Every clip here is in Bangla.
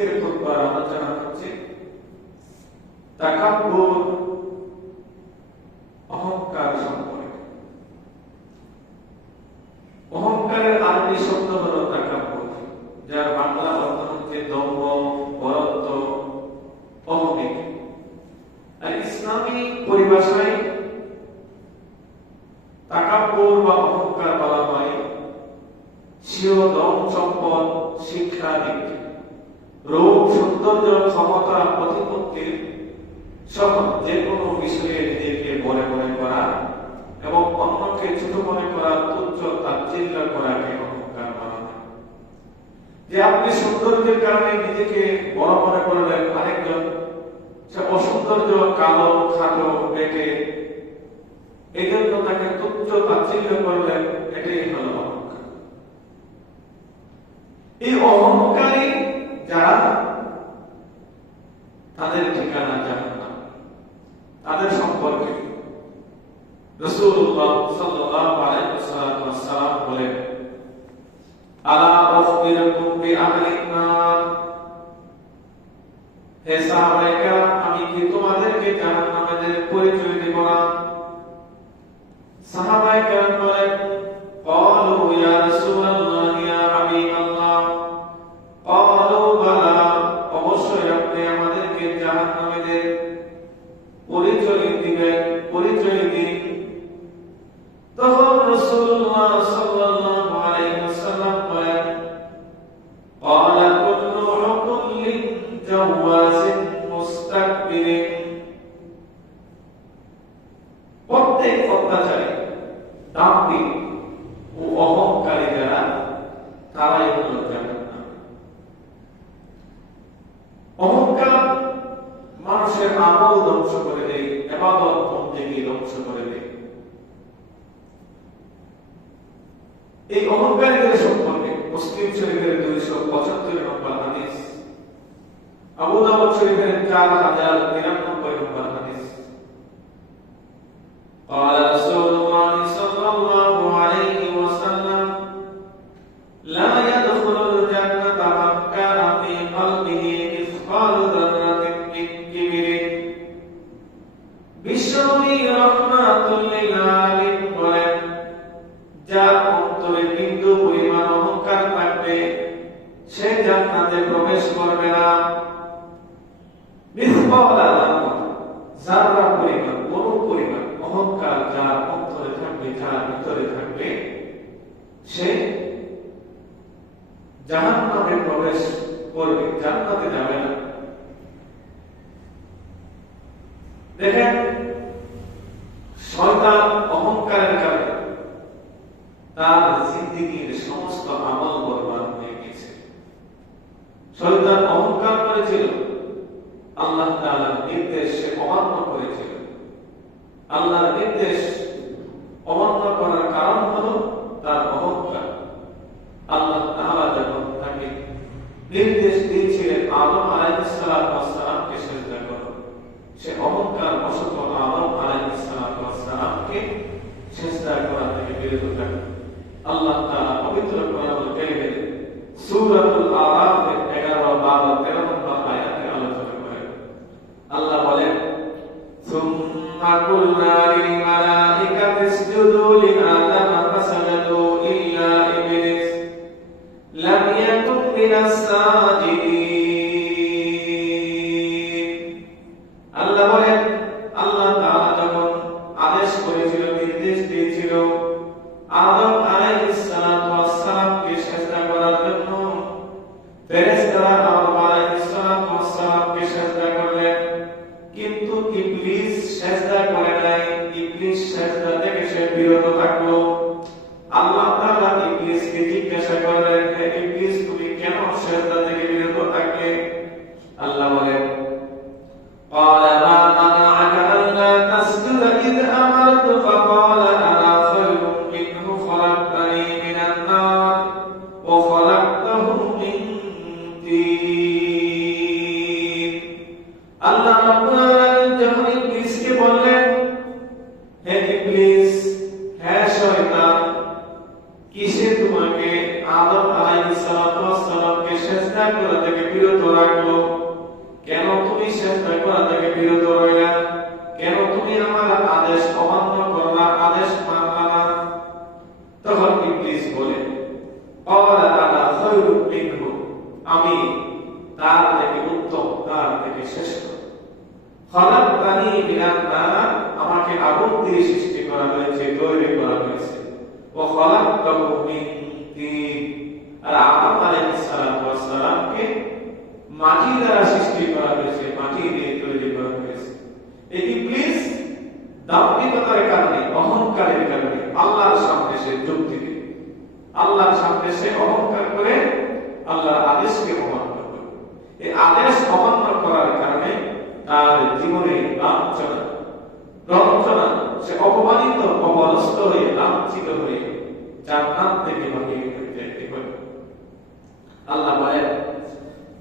আজকের খুতবার আলোচনা হচ্ছে তাকাব্বুর, অহংকার সম্পর্কে। অহংকারের আরেকটি শব্দ হলো তাকাব্বুর, যার বাংলা অর্থ হচ্ছে দম্ভ, বরত্ব, অহমিক। আর ইসলামী পরিভাষায় তাকাব্বুর বা অহংকার বলা হয় স্বীয় ধন সম্পদ, শিক্ষা, দীক্ষা, রূপ, সৌন্দর্য, ক্ষমতা, প্রতিপত্তির সহ যে কোনো বিষয়ে নিজেকে বড় মনে করা এবং অন্যকে ছোট মনে করা, তুচ্ছ তাচ্ছিল্য করাকে অহংকার বলা হয়। যে আপনি সৌন্দর্যের কারণে নিজেকে বড় মনে করলেন, আরেকজন সে অসৌন্দর্য, কালো, খাটো, বেটে, এই জন্য তাকে তুচ্ছ তাচ্ছিল্য করলেন, এটাই হলো অহংকার। এই অহংকারী যারা, তাদের ঠিকানা জাহান্নাম। তাদের সম্পর্কে রাসূলুল্লাহ সাল্লাল্লাহু আলাইহি ওয়াসাল্লাম বলেন, আলা উখবিরুকুম বিআহলিন নার, হে সাহাবায়ে কেরাম, আমি কি তোমাদেরকে জাহান্নামের পরিচয় দেব না? সাহাবায়ে কেরাম বলেন, ক্বালু ইয়া রাসূলুল্লাহ ইয়া হাবিবাল্লাহ, ক্বালু বালা, অবশ্যই আপনি আমাদেরকে জাহান্নামীদের পরিচয় দিবেন, পরিচয় দিন। তখন রাসূলুল্লাহ সাল্লাল্লাহু আলাইহি ওয়াসাল্লাম বলেন, ক্বালা কুল্লু উকুল্লিন জাওয়াসিন মুস্তাকবিরিন, প্রত্যেক অত্যাচারী, দাম্ভিক ও অহংকারী যারা, তারাই হলো জাহান্নাম। অহংকার মানুষের আমল ধ্বংস করে দেয়, ইবাদত বন্দেগী ধ্বংস করে দেয়। এই অহংকারীদের সম্পর্কে মুসলিম শরীফের 275 নম্বর হাদিস, আবু দাউদ শরীফের 4093 নম্বর হাদিস, قال رسول الله صلى الله عليه وسلم لا يدخل الجنة من كان في قلبه مثقال ذرة من كبر। বিশ্বনবী রাহমাতুল লিল আলামিন বলেন, যার অন্তরে বিন্দু পরিমাণ অহংকার থাকবে সে জান্নাতে প্রবেশ করবে না। মিসকাল যারা পরিমাণ, কোনো পরিমাণ অহংকার যার অন্তরে থাকবে, যার ভিতরে থাকবে, সে জাহান্নামে প্রবেশ করবে, জান্নাতে যাবে না। দেখেন, শয়তান অহংকারের কারণে তার জিন্দেগীর সমস্ত আমল বরবাদ হয়ে গেছে। শয়তান অহংকার করেছিল, আল্লাহ তাআলার নির্দেশ সে অমান্য করেছিল। আল্লাহর নির্দেশ অমান্য করার কারণ হলো তার অহংকার। আল্লাহ তাআলা যখন তাকে নির্দেশ দিয়েছিলেন আদম আলাইহিস সালামকে সিজদা করো, সে অহংকার বশত আদম আলাইহিস সালামকে সিজদা করা থেকে বিরত থাকে। আল্লাহ তাআলা পবিত্র কোরআনুল কারীমে সূরাতুল আরাফের 11, 12, 13 নম্বর আয়াতে আলোচনা করেন। আল্লাহ বলেন, সুম্মা কুলনা লিল মালাইকাতি ইসজুদু লিআদাম ফাসাজাদু ইল্লা ইবলিস লাম ইয়াকুন মিনাস সাজিদিন। আল্লাহ বলেন, আল্লাহ তাআলা যখন আদেশ করেছিল, নির্দেশ দিয়েছিল আদম আলাইহিস সালামকে সিজদা করার জন্য, ফেরেশতারা আদম আলাইহিস সালামকে সিজদা করলেন, কিন্তু ইবলিস সিজদা করে নাই। ইবলিস সিজদা থেকে সে বিরত থাকলো। আল্লাহ তাআলা ইবলিসকে জিজ্ঞাসা করলেন, হে ইবলিস, তুমি কেন সিজদা থেকে বিরত থাকলে? আল্লাহ বলেন, قال ما منعك ألا تسجد إذ أمرت فقال أنا خير منه خلقتني من النار وخلقته من طين। সেজদা করা থেকে বিরত রইলা? কেন তুমি আমার আদেশ অমান্য করলা, আদেশ মানলা না? তখন ইবলিস বলে, ক্বালা আনা খায়রুম মিনহু, আমি তার থেকে উত্তম, তার থেকে শ্রেষ্ঠ। খালাকতানি মিনান নার, আমাকে আগুন দিয়ে সৃষ্টি করা হয়েছে, তৈরি করা হয়েছে। ওয়া খালাকতাহু মিন তিন, আর আদম আলাইহিস সালাতু ওয়াস সালামকে মাটি দ্বারা সৃষ্টি করা হয়েছে, মাটি দিয়ে তৈরি করা হয়েছে। এই ইবলিস দাম্ভিকতার কারণে, অহংকারের কারণে আল্লাহর সামনে সে যুক্তি দেয়, আল্লাহর সামনে সে অহংকার করে আল্লাহর আদেশকে অমান্য করে। এই আদেশ অমান্য করার কারণে তার জীবনে লাঞ্ছনা, রঞ্জনা, সে অপমানিত, অপদস্থ হয়ে, লাঞ্ছিত হয়ে জান্নাত থেকে বাহির হয়ে যেতে হয়। আল্লাহ বলেন,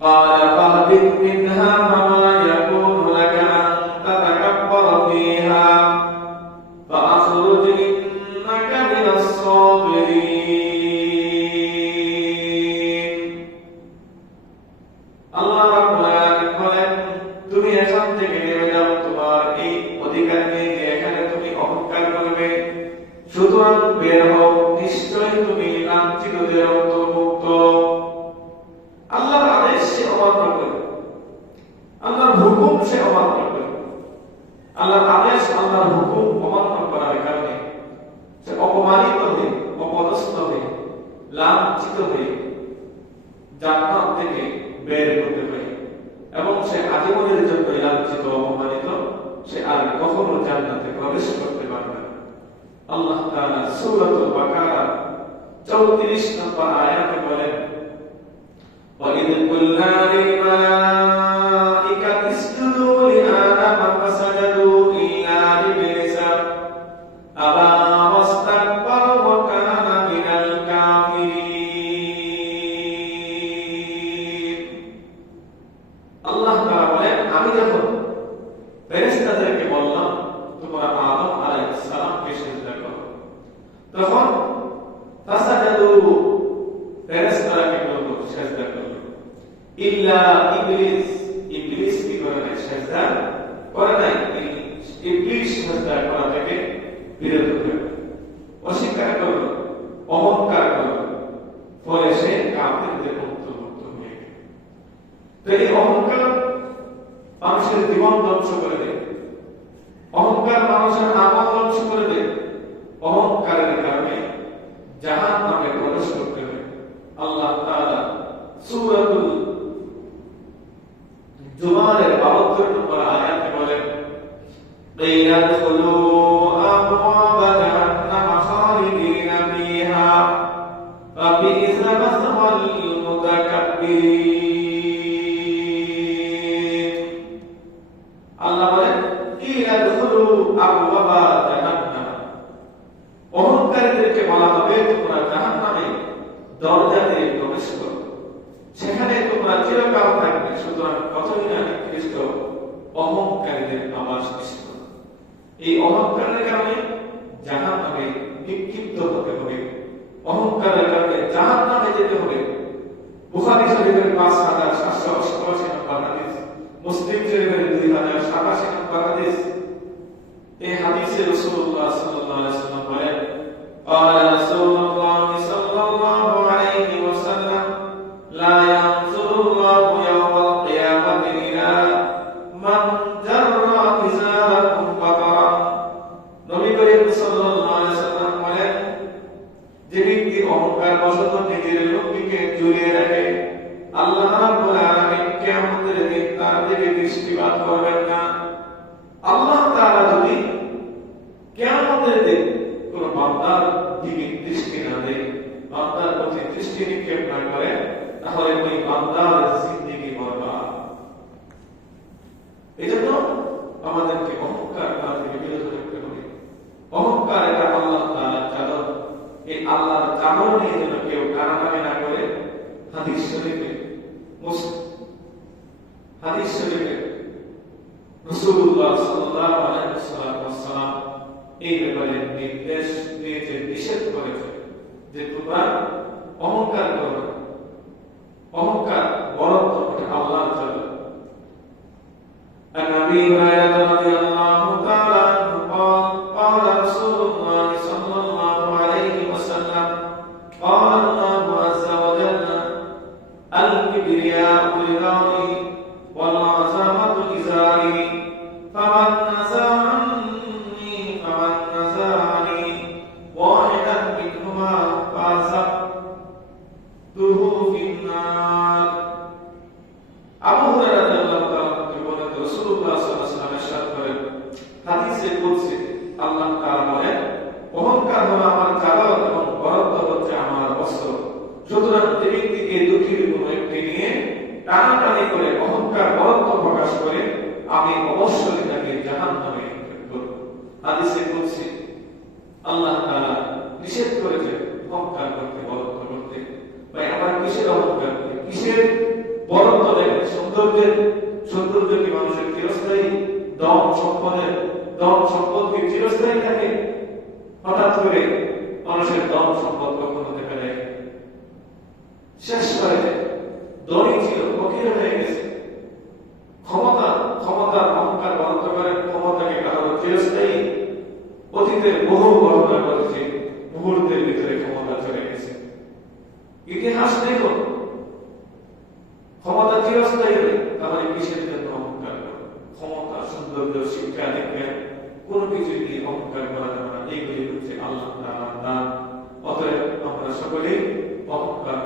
قال فاهبط منها فما يكون لك أن تتكبر فيها فأخرج إنك من الصاغرين। আল্লাহ রাব্বুল আলামিন বলেন, তুমি এখান থেকে নেমে যাও, তোমার এই অধিকার নেই যে এখানে তুমি অহংকার করবে, সুতরাং বের হও, নিশ্চয়ই তুমি লাঞ্ছিতদের অন্তর্ভুক্ত। আল্লাহর আদেশ সে অমান্য করে, আল্লাহর হুকুম সে অমান্য করে। আল্লাহর আদেশ, আল্লাহর হুকুম অমান্য করার কারণে সে অপমানিত হয়ে, অপদস্থ হয়ে, লাঞ্ছিত হয়ে জান্নাত থেকে বের হতে হয়, এবং সে আজীবনের জন্য লাঞ্ছিত, অপমানিত, সে আর কখনো জান্নাতে প্রবেশ করতে পারবে না। আল্লাহ তাআলা সূরাতুল বাকারা 34 নম্বর আয়াতে বলেন, وَإِذْ قُلْنَا لِلْمَلَائِكَةِ اسْجُدُوا لِآدَمَ فَسَجَدُوا إِلَّا إِبْلِيسَ أَبَى وَاسْتَكْبَرَ وَكَانَ مِنَ الْكَافِرِينَ। আল্লাহ তাআলা বলেন, আমি যখন ফেরেশতাদেরকে বললাম তোমরা আদম আলাইহিস সালামকে সিজদা করো, তখন ফাসাজাদু, ফেরেশতারা কি করলো? সিজদা করলো। ইল্লা ইবলিস, ইবলিস কি করে নাই? সিজদা করে নাই। ইবলিস সিজদা করা থেকে বিরত হলো, অস্বীকার করলো, অহংকার করলো, ফলে সে কাফিরদের অন্তর্ভুক্ত হয়ে গেল। তো এই অহংকার মানুষের জীবন ধ্বংস করে দেয়, অহংকার মানুষের আমল ধ্বংস করে দেয়। অহংকারের কারণে জাহান্নামে প্রবেশ করতে হয়। আল্লাহ তাআলা সূরাতুল জুমারের 72 নম্বর আয়াতে বলেন, "কিলা দুখুলু আবওয়াবা জাহান্নাম খালিদিনা ফিহা ফাবি'সা মাসওয়াল মুতাকাব্বিরিন।" আল্লাহ বলেন, "কিলা দুখুলু আবওয়াবা জাহান্নাম", অহংকারীদেরকে বলা হবে তোমরা জাহান্নামে দরজা দিয়ে প্রবেশ করো, সেখানে তোমরা চিরকাল থাকবে। সুতরাং কতই না নিকৃষ্ট অহংকারীদের আবাসস্থল। এই অহংকারের কারণে জাহান্নামে নিক্ষিপ্ত হতে হবে, অহংকারের কারণে জাহান্নামে যেতে হবে। বুখারী শরীফের 5788 নম্বর হাদিস, মুসলিম শরীফের 2087 নম্বর হাদিস। এই হাদিসে রাসূলুল্লাহ সাল্লাল্লাহু আলাইহি ওয়াসাল্লাম বলেন, قال رسول الله صلى الله عليه وسلم لا ينظر الله يوم القيامة إلى من جر إزاره بطرا। নবী করিম সাল্লাল্লাহু আলাইহি ওয়াসাল্লাম বলেন, যে ব্যক্তি অহংকার বশত নিজের লুঙ্গিকে ঝুলিয়ে রাখে, আল্লাহ রাব্বুল আলামিন কিয়ামতের দিন তার দিকে দৃষ্টিপাত করবেন না। আল্লাহ তাআলা যদি কিয়ামতের দিন কোন বান্দার দিকে দৃষ্টি না দেয়, বান্দার প্রতি দৃষ্টি নিক্ষেপ না করে, তাহলে ওই বান্দার জিন্দেগি বরবাদ। এজন্য আমাদেরকে অহংকার করা থেকে বিরত থাকতে হবে। অহংকার এটা আল্লাহ তাআলার চাদর, এই আল্লাহর চাদর নিয়ে যেন কেউ কানাকানি না করে। হাদিস শরীফে রাসূলুল্লাহ সাল্লাল্লাহু আলাইহি ওয়াসাল্লাম এই ব্যাপারে নির্দেশ দিয়েছে, নিষেধ করেছে যে তোমরা অহংকার করো। অহংকার বড়ত্ব এটা আল্লাহর চাদর। أبي هريرة رضي الله تعالى عنه قال قال رسول الله صلى الله عليه وسلم قال الله عز وجل الكبرياء ردائي والعظمة إزاري فمن نزعني واحدا منهما فأزقته في النار আবু হুরায়রা রাদিয়াল্লাহু তাআলা থেকে বর্ণিত রাসূলুল্লাহ সাল্লাল্লাহু আলাইহি ওয়াসাল্লাম ইরশাদ করেন হাদিসে কুদসি আল্লাহ তাআলা বলেন অহংকার হলো আমার চাদর এবং বরত্ব হচ্ছে আমার বস্ত্র সুতরাং যে ব্যক্তিকে দুটির কোনো একটি নিয়ে টানাটানি করে অহংকার বরত্ব প্রকাশ করে আমি অবশ্যই তাকে জাহান্নামে নিক্ষেপ করব হাদিসে কুদসি আল্লাহ তাআলা নিষেধ করেছেন অহংকার করতে বরত্ব করতে ভাই আমার কিসের অহংকার কিসের বরত্ব দেখেন সৌন্দর্য কি মানুষের চিরস্থায়ী দম সম্পদ কি চিরস্থায়ী থাকে হঠাৎ করে মানুষের দম সম্পদ কখনো দেখা যায় শেষ হয়ে যায় ধনী ছিল ফকির হয়ে গেছে ক্ষমতার অহংকার বরত্ব করেন ক্ষমতাকে কারো চিরস্থায়ী অতীতের বহু ঘটনা ঘটেছে মুহূর্তের ভিতরে ক্ষমতা চলে গেছে ইতিহাস দেখুন ক্ষমতা চিরস্থায়ী হলে তাহলে কিসের জন্য অহংকার করো ক্ষমতা সৌন্দর্য শিক্ষা বিজ্ঞান কোনো কিছু দিয়ে অহংকার করা যাবে না এইগুলি হচ্ছে আল্লাহ তাআলার দান অতএব আমরা সকলেই অহংকার